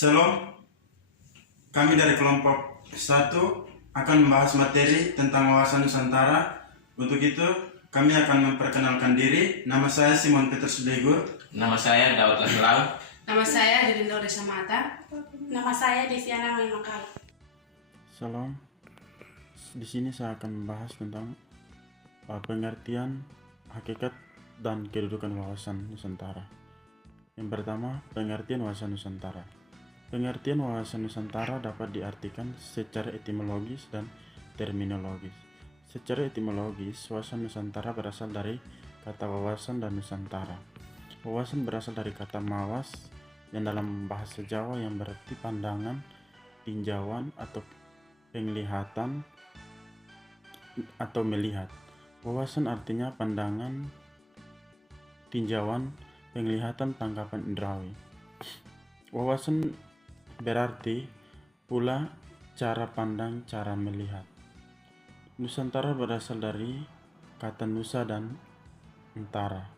Shalom, kami dari kelompok 1 akan membahas materi tentang wawasan Nusantara. Untuk itu, kami akan memperkenalkan diri. Nama saya Simon Petrus Degur. Nama saya Daud Laslau. Nama saya Julindo Desa Mata. Nama saya Desiana Maimakal. Salam. Di sini saya akan membahas tentang pengertian, hakikat, dan kedudukan wawasan Nusantara. Yang pertama, pengertian wawasan Nusantara. Pengertian wawasan Nusantara dapat diartikan secara etimologis dan terminologis. Secara etimologis, wawasan Nusantara berasal dari kata wawasan dan Nusantara. Wawasan berasal dari kata mawas yang dalam bahasa Jawa yang berarti pandangan, tinjauan, atau penglihatan atau melihat. Wawasan artinya pandangan, tinjauan, penglihatan, tangkapan indrawi. Wawasan berarti pula cara pandang, cara melihat. Nusantara berasal dari kata nusa dan antara.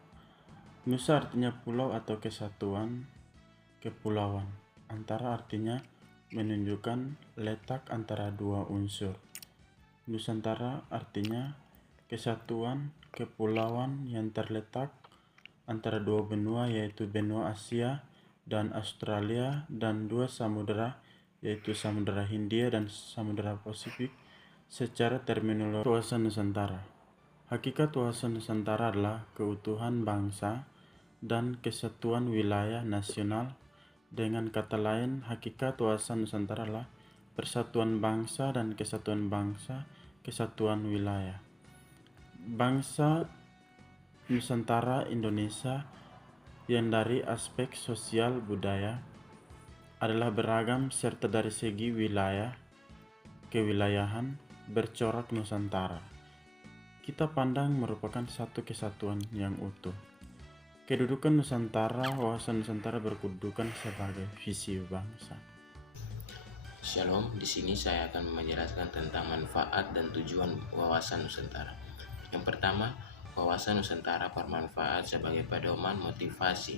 Nusa artinya pulau atau kesatuan, kepulauan. Antara artinya menunjukkan letak antara dua unsur. Nusantara artinya kesatuan, kepulauan yang terletak antara dua benua, yaitu benua Asia dan Australia, dan dua samudera, yaitu Samudra Hindia dan Samudra Pasifik. Secara terminologi wawasan Nusantara, hakikat wawasan Nusantara adalah keutuhan bangsa dan kesatuan wilayah nasional. Dengan kata lain, hakikat wawasan Nusantara adalah persatuan bangsa dan kesatuan bangsa, kesatuan wilayah. Bangsa Nusantara Indonesia yang dari aspek sosial budaya adalah beragam serta dari segi wilayah kewilayahan bercorak Nusantara. Kita pandang merupakan satu kesatuan yang utuh. Kedudukan Nusantara, wawasan Nusantara berkedudukan sebagai visi bangsa. Shalom, di sini saya akan menjelaskan tentang manfaat dan tujuan wawasan Nusantara. Yang pertama, wawasan Nusantara bermanfaat sebagai pedoman, motivasi,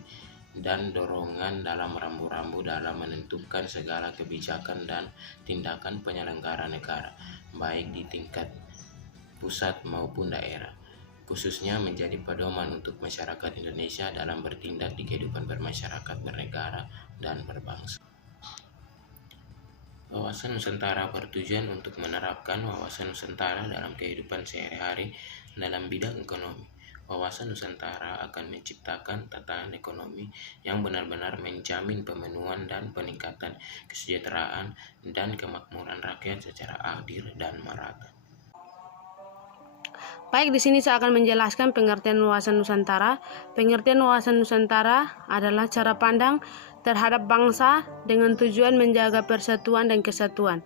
dan dorongan dalam rambu-rambu dalam menentukan segala kebijakan dan tindakan penyelenggara negara, baik di tingkat pusat maupun daerah. Khususnya menjadi pedoman untuk masyarakat Indonesia dalam bertindak di kehidupan bermasyarakat, bernegara, dan berbangsa. Wawasan Nusantara bertujuan untuk menerapkan wawasan Nusantara dalam kehidupan sehari-hari dalam bidang ekonomi. Wawasan Nusantara akan menciptakan tatanan ekonomi yang benar-benar menjamin pemenuhan dan peningkatan kesejahteraan dan kemakmuran rakyat secara adil dan merata. Baik, di sini saya akan menjelaskan pengertian wawasan Nusantara. Pengertian wawasan Nusantara adalah cara pandang terhadap bangsa dengan tujuan menjaga persatuan dan kesatuan,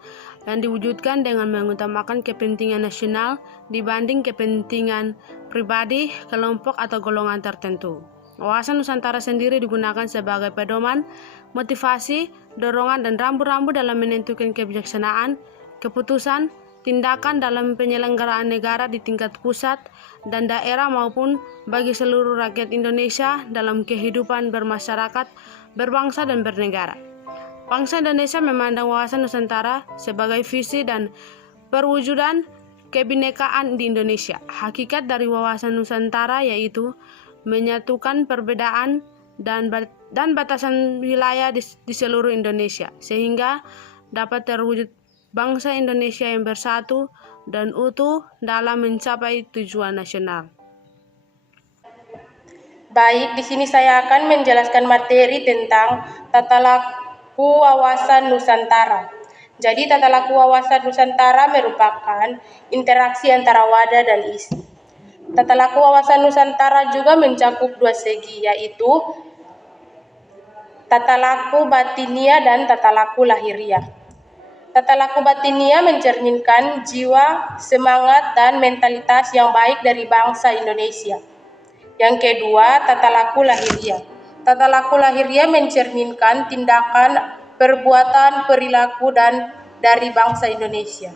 yang diwujudkan dengan mengutamakan kepentingan nasional dibanding kepentingan pribadi, kelompok, atau golongan tertentu. Wawasan Nusantara sendiri digunakan sebagai pedoman, motivasi, dorongan, dan rambu-rambu dalam menentukan kebijaksanaan, keputusan, tindakan dalam penyelenggaraan negara di tingkat pusat dan daerah maupun bagi seluruh rakyat Indonesia dalam kehidupan bermasyarakat, berbangsa, dan bernegara. Bangsa Indonesia memandang wawasan Nusantara sebagai visi dan perwujudan kebinekaan di Indonesia. Hakikat dari wawasan Nusantara yaitu menyatukan perbedaan dan batasan wilayah di seluruh Indonesia, sehingga dapat terwujud bangsa Indonesia yang bersatu dan utuh dalam mencapai tujuan nasional. Baik, di sini saya akan menjelaskan materi tentang tata laku wawasan Nusantara. Jadi, tata laku wawasan Nusantara merupakan interaksi antara wadah dan isi. Tata laku wawasan Nusantara juga mencakup dua segi, yaitu tata laku batinia dan tata laku lahiriah. Tata laku batinia mencerminkan jiwa, semangat, dan mentalitas yang baik dari bangsa Indonesia. Yang kedua, tata laku lahiriah. Tata laku lahiriah mencerminkan tindakan, perbuatan, perilaku dan dari bangsa Indonesia.